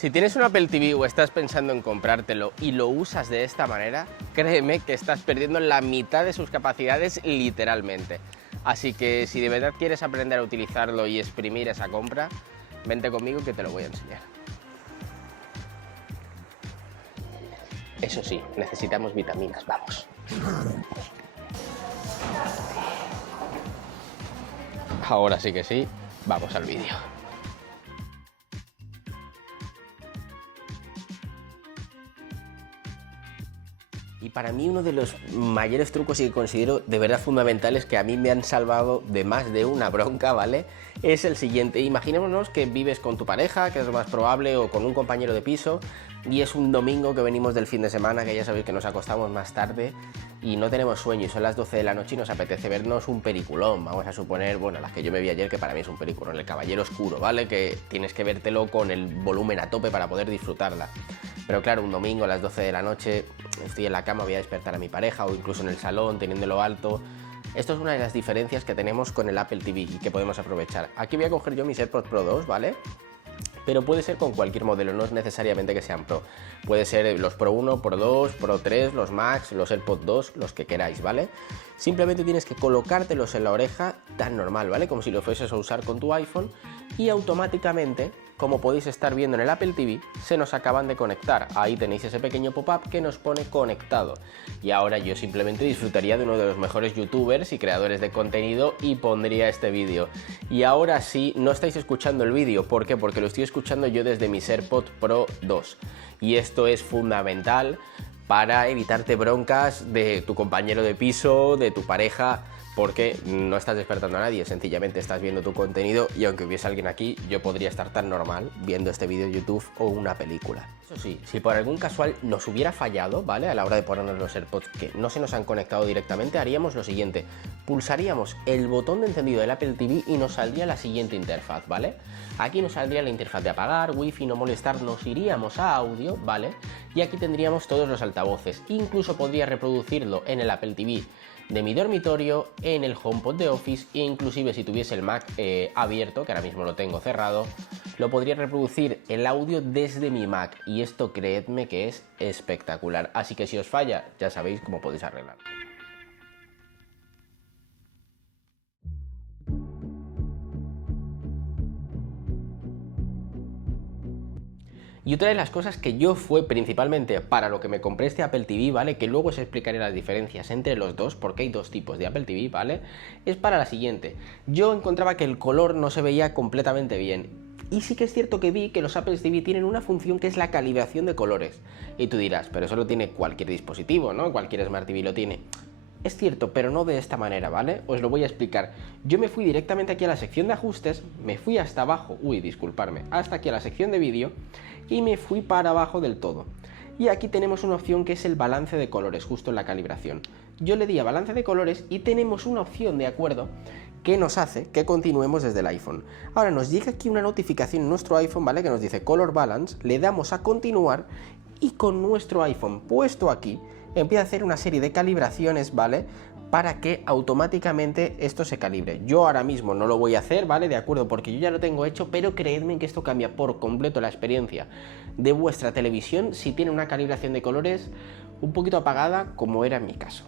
Si tienes un Apple TV o estás pensando en comprártelo y lo usas de esta manera, créeme que estás perdiendo la mitad de sus capacidades literalmente. Así que si de verdad quieres aprender a utilizarlo y exprimir esa compra, vente conmigo que te lo voy a enseñar. Eso sí, necesitamos vitaminas, vamos. Ahora sí que sí, vamos al vídeo. Y para mí uno de los mayores trucos y que considero de verdad fundamentales, que a mí me han salvado de más de una bronca, ¿vale? Es el siguiente. Imaginémonos que vives con tu pareja, que es lo más probable, o con un compañero de piso, y es un domingo que venimos del fin de semana, que ya sabéis que nos acostamos más tarde y no tenemos sueño, y son las 12 de la noche y nos apetece vernos un peliculón. Vamos a suponer, bueno, las que yo me vi ayer, que para mí es un peliculón, El Caballero Oscuro, ¿vale? Que tienes que vértelo con el volumen a tope para poder disfrutarla. Pero claro, un domingo a las 12 de la noche estoy en la cama, voy a despertar a mi pareja, o incluso en el salón, teniéndolo alto. Esto es una de las diferencias que tenemos con el Apple TV y que podemos aprovechar. Aquí voy a coger yo mis AirPods Pro 2, ¿vale? Pero puede ser con cualquier modelo, no es necesariamente que sean Pro. Puede ser los Pro 1, Pro 2, Pro 3, los Max, los AirPods 2, los que queráis, ¿vale? Simplemente tienes que colocártelos en la oreja tan normal, ¿vale? Como si lo fueses a usar con tu iPhone, y automáticamente, como podéis estar viendo en el Apple TV, se nos acaban de conectar. Ahí tenéis ese pequeño pop-up que nos pone conectado. Y ahora yo simplemente disfrutaría de uno de los mejores youtubers y creadores de contenido y pondría este vídeo. Y ahora sí, no estáis escuchando el vídeo. ¿Por qué? Porque lo estoy escuchando yo desde mis AirPods Pro 2. Y esto es fundamental para evitarte broncas de tu compañero de piso, de tu pareja, porque no estás despertando a nadie, sencillamente estás viendo tu contenido, y aunque hubiese alguien aquí, yo podría estar tan normal viendo este vídeo de YouTube o una película. Eso sí, si por algún casual nos hubiera fallado, ¿vale? A la hora de ponernos los AirPods que no se nos han conectado directamente, haríamos lo siguiente: pulsaríamos el botón de encendido del Apple TV y nos saldría la siguiente interfaz, ¿vale? Aquí nos saldría la interfaz de apagar, wifi, no molestar, nos iríamos a audio, ¿vale? Y aquí tendríamos todos los altavoces, incluso podría reproducirlo en el Apple TV de mi dormitorio, en el HomePod de Office, e inclusive si tuviese el Mac abierto, que ahora mismo lo tengo cerrado, lo podría reproducir el audio desde mi Mac, y esto creedme que es espectacular. Así que si os falla, ya sabéis cómo podéis arreglarlo. Y otra de las cosas que yo fue principalmente para lo que me compré este Apple TV, ¿vale? Que luego os explicaré las diferencias entre los dos, porque hay dos tipos de Apple TV, ¿vale? Es para la siguiente. Yo encontraba que el color no se veía completamente bien. Y sí que es cierto que vi que los Apple TV tienen una función que es la calibración de colores. Y tú dirás, pero eso lo tiene cualquier dispositivo, ¿no? Cualquier Smart TV lo tiene. Es cierto, pero no de esta manera, ¿vale? Os lo voy a explicar. Yo me fui directamente aquí a la sección de ajustes, me fui hasta abajo, disculparme, hasta aquí a la sección de vídeo, y me fui para abajo del todo. Y aquí tenemos una opción que es el balance de colores, justo en la calibración. Yo le di a balance de colores y tenemos una opción, de acuerdo, que nos hace que continuemos desde el iPhone. Ahora nos llega aquí una notificación en nuestro iPhone, ¿vale? Que nos dice Color Balance, le damos a continuar, y con nuestro iPhone puesto aquí, empieza a hacer una serie de calibraciones, ¿vale? Para que automáticamente esto se calibre. Yo ahora mismo no lo voy a hacer, ¿vale? De acuerdo, porque yo ya lo tengo hecho, pero creedme que esto cambia por completo la experiencia de vuestra televisión si tiene una calibración de colores un poquito apagada, como era en mi caso.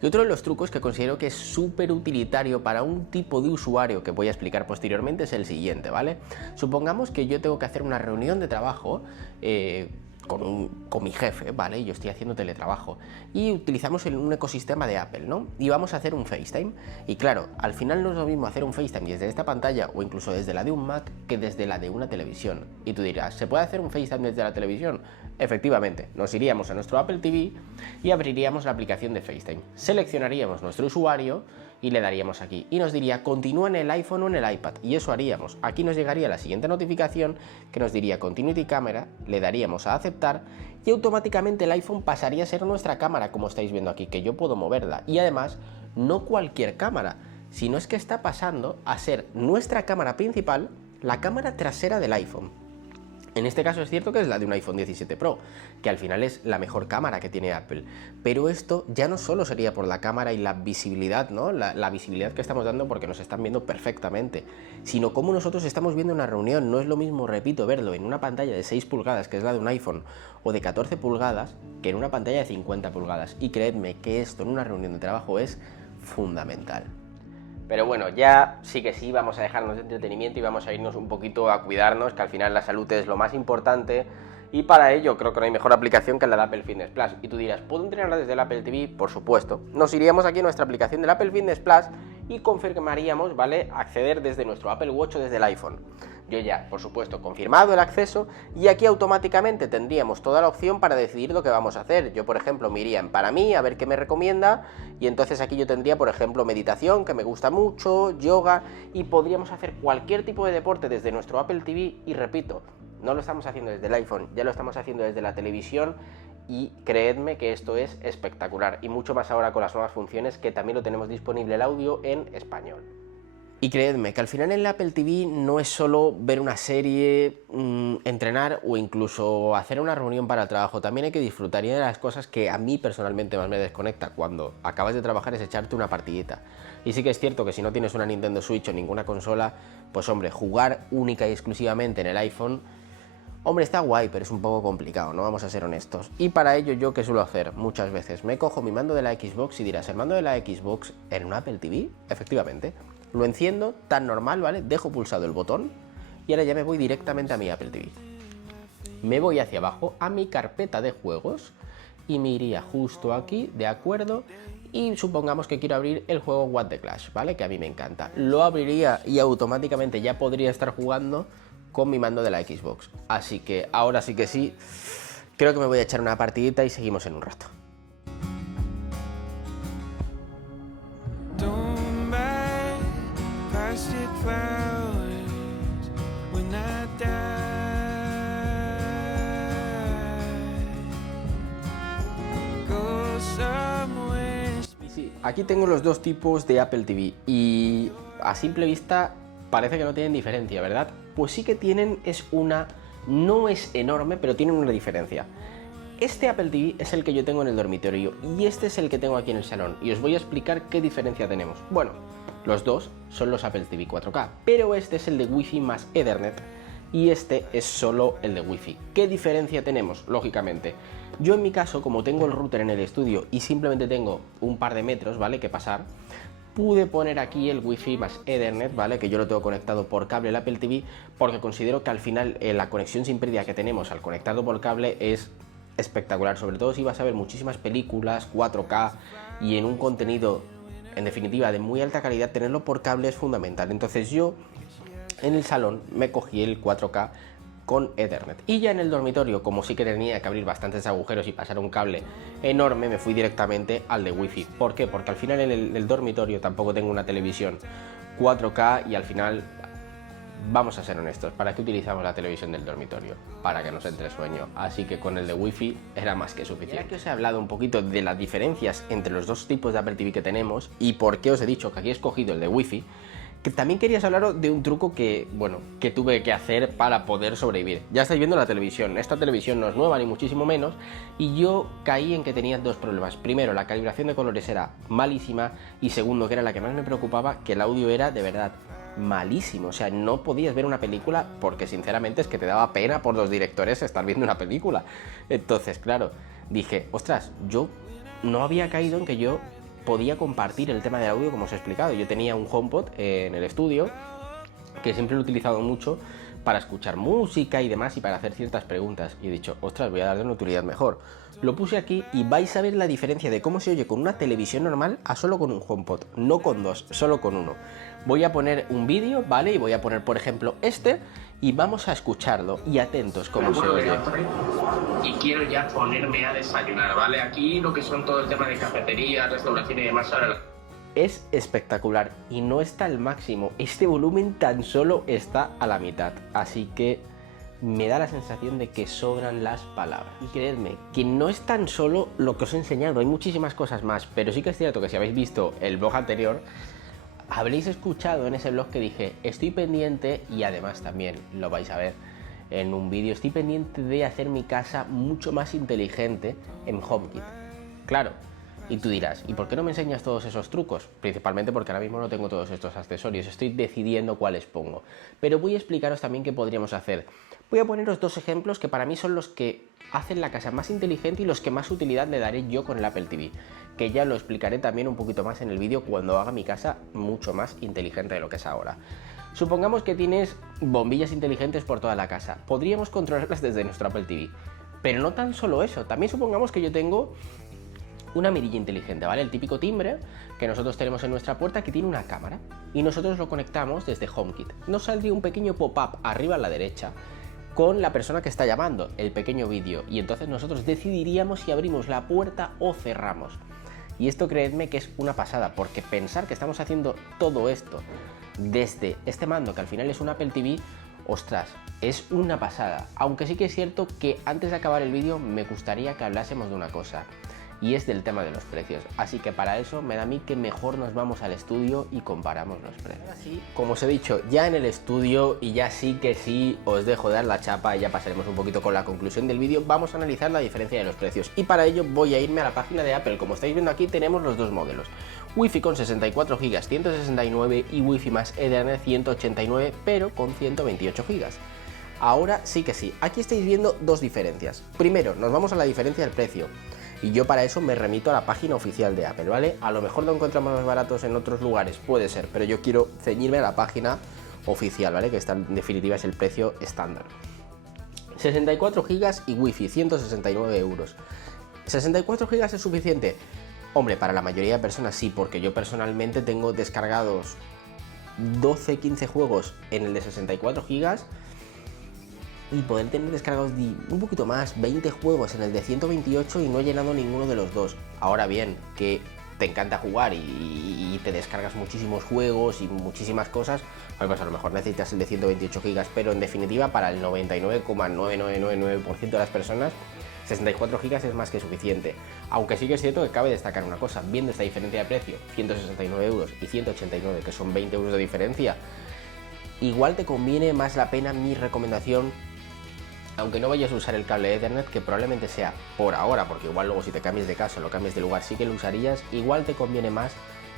Y otro de los trucos que considero que es súper utilitario para un tipo de usuario que voy a explicar posteriormente es el siguiente, ¿vale? Supongamos que yo tengo que hacer una reunión de trabajo con mi jefe, ¿vale? Yo estoy haciendo teletrabajo y utilizamos un ecosistema de Apple, ¿no? Y vamos a hacer un FaceTime. Y claro, al final no es lo mismo hacer un FaceTime desde esta pantalla o incluso desde la de un Mac que desde la de una televisión. Y tú dirás, ¿se puede hacer un FaceTime desde la televisión? Efectivamente, nos iríamos a nuestro Apple TV y abriríamos la aplicación de FaceTime. Seleccionaríamos nuestro usuario y le daríamos aquí y nos diría continúa en el iPhone o en el iPad, y eso haríamos. Aquí nos llegaría la siguiente notificación que nos diría Continuity Camera, le daríamos a aceptar y automáticamente el iPhone pasaría a ser nuestra cámara, como estáis viendo aquí, que yo puedo moverla. Y además, no cualquier cámara, sino es que está pasando a ser nuestra cámara principal, la cámara trasera del iPhone. En este caso es cierto que es la de un iPhone 17 Pro, que al final es la mejor cámara que tiene Apple, pero esto ya no solo sería por la cámara y la visibilidad, ¿no? La visibilidad que estamos dando porque nos están viendo perfectamente, sino como nosotros estamos viendo una reunión. No es lo mismo, repito, verlo en una pantalla de 6 pulgadas, que es la de un iPhone, o de 14 pulgadas, que en una pantalla de 50 pulgadas, y creedme que esto en una reunión de trabajo es fundamental. Pero bueno, ya sí que sí, vamos a dejarnos de entretenimiento y vamos a irnos un poquito a cuidarnos, que al final la salud es lo más importante, y para ello creo que no hay mejor aplicación que la de Apple Fitness Plus. Y tú dirás, ¿puedo entrenarla desde el Apple TV? Por supuesto. Nos iríamos aquí a nuestra aplicación del Apple Fitness Plus y confirmaríamos, ¿vale?, acceder desde nuestro Apple Watch o desde el iPhone. Yo ya, por supuesto, confirmado el acceso, y aquí automáticamente tendríamos toda la opción para decidir lo que vamos a hacer. Yo, por ejemplo, me iría en Para mí a ver qué me recomienda, y entonces aquí yo tendría, por ejemplo, meditación, que me gusta mucho, yoga, y podríamos hacer cualquier tipo de deporte desde nuestro Apple TV, y repito, no lo estamos haciendo desde el iPhone, ya lo estamos haciendo desde la televisión, y creedme que esto es espectacular, y mucho más ahora con las nuevas funciones, que también lo tenemos disponible el audio en español. Y creedme que al final en el Apple TV no es solo ver una serie, entrenar o incluso hacer una reunión para el trabajo. También hay que disfrutar, y una de las cosas que a mí personalmente más me desconecta cuando acabas de trabajar es echarte una partidita. Y sí que es cierto que si no tienes una Nintendo Switch o ninguna consola, pues hombre, jugar única y exclusivamente en el iPhone, hombre, está guay, pero es un poco complicado, ¿no? Vamos a ser honestos. Y para ello, ¿yo qué suelo hacer? Muchas veces me cojo mi mando de la Xbox y dirás, ¿el mando de la Xbox en un Apple TV? Efectivamente. Lo enciendo tan normal, ¿vale? Dejo pulsado el botón y ahora ya me voy directamente a mi Apple TV. Me voy hacia abajo a mi carpeta de juegos y me iría justo aquí, de acuerdo, y supongamos que quiero abrir el juego What the Clash, ¿vale? Que a mí me encanta. Lo abriría y automáticamente ya podría estar jugando con mi mando de la Xbox. Así que ahora sí que sí, creo que me voy a echar una partidita y seguimos en un rato. Sí, aquí tengo los dos tipos de Apple TV y a simple vista parece que no tienen diferencia, ¿verdad? Pues sí que tienen, no es enorme, pero tienen una diferencia. Este Apple TV es el que yo tengo en el dormitorio y este es el que tengo aquí en el salón, y os voy a explicar qué diferencia tenemos. Bueno, los dos son los Apple TV 4K, pero este es el de Wi-Fi más Ethernet y este es solo el de Wi-Fi. ¿Qué diferencia tenemos? Lógicamente, yo en mi caso, como tengo el router en el estudio y simplemente tengo un par de metros, ¿vale?, que pasar, pude poner aquí el Wi-Fi más Ethernet, ¿vale?, que yo lo tengo conectado por cable al Apple TV, porque considero que al final la conexión sin pérdida que tenemos al conectarlo por cable es espectacular, sobre todo si vas a ver muchísimas películas 4K y en un contenido, en definitiva, de muy alta calidad. Tenerlo por cable es fundamental. Entonces yo en el salón me cogí el 4K con Ethernet, y ya en el dormitorio, como sí que tenía que abrir bastantes agujeros y pasar un cable enorme, me fui directamente al de Wi-Fi. ¿Por qué? Porque al final en el dormitorio tampoco tengo una televisión 4K y al final, vamos a ser honestos, ¿para qué utilizamos la televisión del dormitorio? Para que nos entre sueño. Así que con el de Wi-Fi era más que suficiente. Ya que os he hablado un poquito de las diferencias entre los dos tipos de Apple TV que tenemos y por qué os he dicho que aquí he escogido el de Wi-Fi, que también querías hablaros de un truco que, bueno, que tuve que hacer para poder sobrevivir. Ya estáis viendo la televisión. Esta televisión no es nueva ni muchísimo menos, y yo caí en que tenía dos problemas. Primero, la calibración de colores era malísima, y segundo, que era la que más me preocupaba, que el audio era de verdad malísimo. O sea, no podías ver una película porque sinceramente es que te daba pena por los directores estar viendo una película. Entonces, claro, dije, ostras, yo no había caído en que yo podía compartir el tema del audio, como os he explicado. Yo tenía un HomePod en el estudio que siempre lo he utilizado mucho para escuchar música y demás, y para hacer ciertas preguntas, y he dicho, ostras, voy a darle una utilidad mejor. Lo puse aquí y vais a ver la diferencia de cómo se oye con una televisión normal a solo con un HomePod, no con dos, solo con uno. Voy a poner un vídeo, ¿vale? Y voy a poner, por ejemplo, este, y vamos a escucharlo, y atentos cómo se oye. Y quiero ya ponerme a desayunar, ¿vale? Aquí lo que son todo el tema de cafetería, restauración y demás, ahora... Es espectacular y no está al máximo. Este volumen tan solo está a la mitad, así que me da la sensación de que sobran las palabras. Y creedme que no es tan solo lo que os he enseñado, hay muchísimas cosas más, pero sí que es cierto que si habéis visto el blog anterior, habréis escuchado en ese blog que dije, estoy pendiente, y además también lo vais a ver, en un vídeo, estoy pendiente de hacer mi casa mucho más inteligente en HomeKit. Claro, y tú dirás, ¿y por qué no me enseñas todos esos trucos? Principalmente porque ahora mismo no tengo todos estos accesorios, estoy decidiendo cuáles pongo. Pero voy a explicaros también qué podríamos hacer. Voy a poneros dos ejemplos que para mí son los que hacen la casa más inteligente y los que más utilidad le daré yo con el Apple TV, que ya lo explicaré también un poquito más en el vídeo cuando haga mi casa mucho más inteligente de lo que es ahora. Supongamos que tienes bombillas inteligentes por toda la casa. Podríamos controlarlas desde nuestro Apple TV. Pero no tan solo eso, también supongamos que yo tengo una mirilla inteligente, ¿vale? El típico timbre que nosotros tenemos en nuestra puerta que tiene una cámara y nosotros lo conectamos desde HomeKit. Nos saldría un pequeño pop-up arriba a la derecha con la persona que está llamando, el pequeño vídeo, y entonces nosotros decidiríamos si abrimos la puerta o cerramos. Y esto creedme que es una pasada, porque pensar que estamos haciendo todo esto desde este mando, que al final es un Apple TV, ostras, es una pasada. Aunque sí que es cierto que antes de acabar el vídeo me gustaría que hablásemos de una cosa, y es del tema de los precios. Así que para eso me da a mí que mejor nos vamos al estudio y comparamos los precios. Así, como os he dicho, ya en el estudio, y ya sí que sí os dejo dar la chapa y ya pasaremos un poquito con la conclusión del vídeo, vamos a analizar la diferencia de los precios. Y para ello voy a irme a la página de Apple. Como estáis viendo aquí tenemos los dos modelos. Wi-Fi con 64 GB 169 y Wi-Fi más Ethernet 189 pero con 128 GB. Ahora sí que sí, aquí estáis viendo dos diferencias. Primero, nos vamos a la diferencia del precio. Y yo para eso me remito a la página oficial de Apple, ¿vale? A lo mejor lo encontramos más baratos en otros lugares, puede ser, pero yo quiero ceñirme a la página oficial, ¿vale? Que esta en definitiva es el precio estándar. 64 GB y Wi-Fi, 169 euros. ¿64 GB es suficiente? Hombre, para la mayoría de personas sí, porque yo personalmente tengo descargados 12-15 juegos en el de 64 GB y poder tener descargados un poquito más, 20 juegos en el de 128 y no he llenado ninguno de los dos. Ahora bien, que te encanta jugar y te descargas muchísimos juegos y muchísimas cosas, pues a lo mejor necesitas el de 128 GB, pero en definitiva para el 99,9999% de las personas 64 GB es más que suficiente. Aunque sí que es cierto que cabe destacar una cosa, viendo esta diferencia de precio, 169 euros y 189, que son 20 euros de diferencia, igual te conviene más la pena mi recomendación, aunque no vayas a usar el cable de Ethernet, que probablemente sea por ahora, porque igual luego si te cambias de casa o lo cambias de lugar sí que lo usarías, igual te conviene más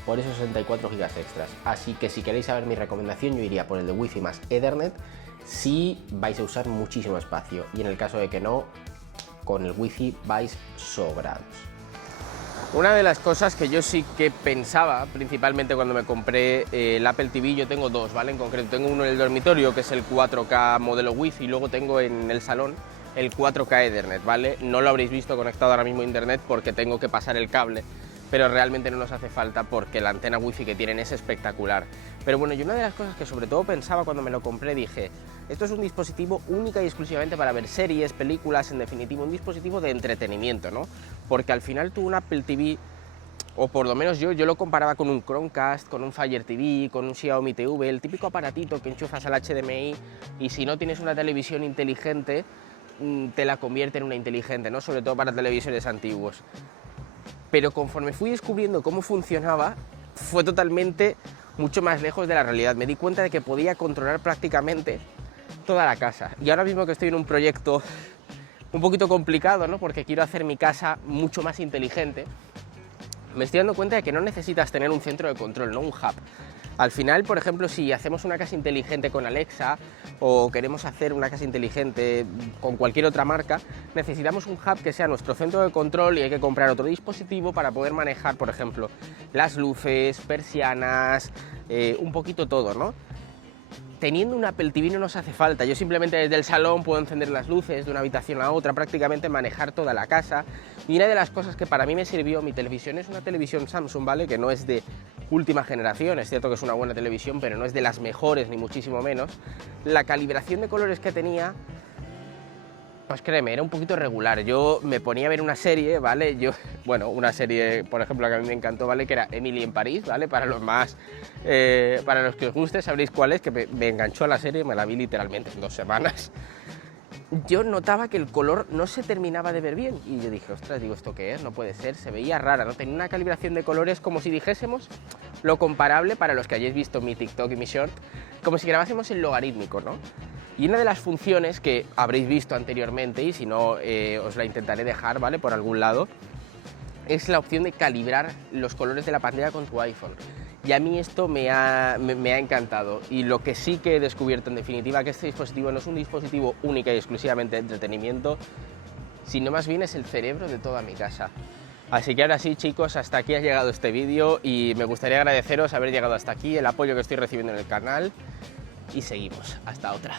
por esos 64 GB extras. Así que si queréis saber mi recomendación, yo iría por el de Wi-Fi más Ethernet si vais a usar muchísimo espacio, y en el caso de que no, con el Wi-Fi vais sobrados. Una de las cosas que yo sí que pensaba, principalmente cuando me compré el Apple TV, yo tengo dos, ¿vale? En concreto, tengo uno en el dormitorio, que es el 4K modelo Wi-Fi, y luego tengo en el salón el 4K Ethernet, ¿vale? No lo habréis visto conectado ahora mismo a internet porque tengo que pasar el cable, pero realmente no nos hace falta porque la antena Wi-Fi que tienen es espectacular. Pero bueno, yo una de las cosas que sobre todo pensaba cuando me lo compré, dije, esto es un dispositivo única y exclusivamente para ver series, películas, en definitiva, un dispositivo de entretenimiento, ¿no? Porque al final tú un Apple TV, o por lo menos yo lo comparaba con un Chromecast, con un Fire TV, con un Xiaomi TV, el típico aparatito que enchufas al HDMI y si no tienes una televisión inteligente, te la convierte en una inteligente, ¿no? Sobre todo para televisores antiguos. Pero conforme fui descubriendo cómo funcionaba, fue totalmente mucho más lejos de la realidad. Me di cuenta de que podía controlar prácticamente toda la casa. Y ahora mismo que estoy en un proyecto un poquito complicado, ¿no? Porque quiero hacer mi casa mucho más inteligente, me estoy dando cuenta de que no necesitas tener un centro de control, no un hub. Al final, por ejemplo, si hacemos una casa inteligente con Alexa o queremos hacer una casa inteligente con cualquier otra marca, necesitamos un hub que sea nuestro centro de control y hay que comprar otro dispositivo para poder manejar, por ejemplo, las luces, persianas, un poquito todo, ¿no? Teniendo un Apple TV no nos hace falta, yo simplemente desde el salón puedo encender las luces de una habitación a otra, prácticamente manejar toda la casa. Y una de las cosas que para mí me sirvió, mi televisión es una televisión Samsung, ¿vale? Que no es de última generación, es cierto que es una buena televisión, pero no es de las mejores ni muchísimo menos. La calibración de colores que tenía, pues créeme, era un poquito regular. Yo me ponía a ver una serie, ¿vale? Una serie, por ejemplo, que a mí me encantó, ¿vale? Que era Emily en París, ¿vale? Para los que os guste, sabréis cuál es, que me enganchó a la serie, me la vi literalmente en 2 semanas. Yo notaba que el color no se terminaba de ver bien y yo dije, ostras, digo, ¿esto qué es? No puede ser, se veía rara, ¿no? Tenía una calibración de colores como si dijésemos lo comparable, para los que hayáis visto mi TikTok y mi Short, como si grabásemos en logarítmico, ¿no? Y una de las funciones que habréis visto anteriormente, y si no os la intentaré dejar, ¿vale?, por algún lado, es la opción de calibrar los colores de la pantalla con tu iPhone. Y a mí esto me ha encantado, y lo que sí que he descubierto en definitiva, que este dispositivo no es un dispositivo única y exclusivamente de entretenimiento, sino más bien es el cerebro de toda mi casa. Así que ahora sí, chicos, hasta aquí ha llegado este vídeo y me gustaría agradeceros haber llegado hasta aquí, el apoyo que estoy recibiendo en el canal, y seguimos. Hasta otra.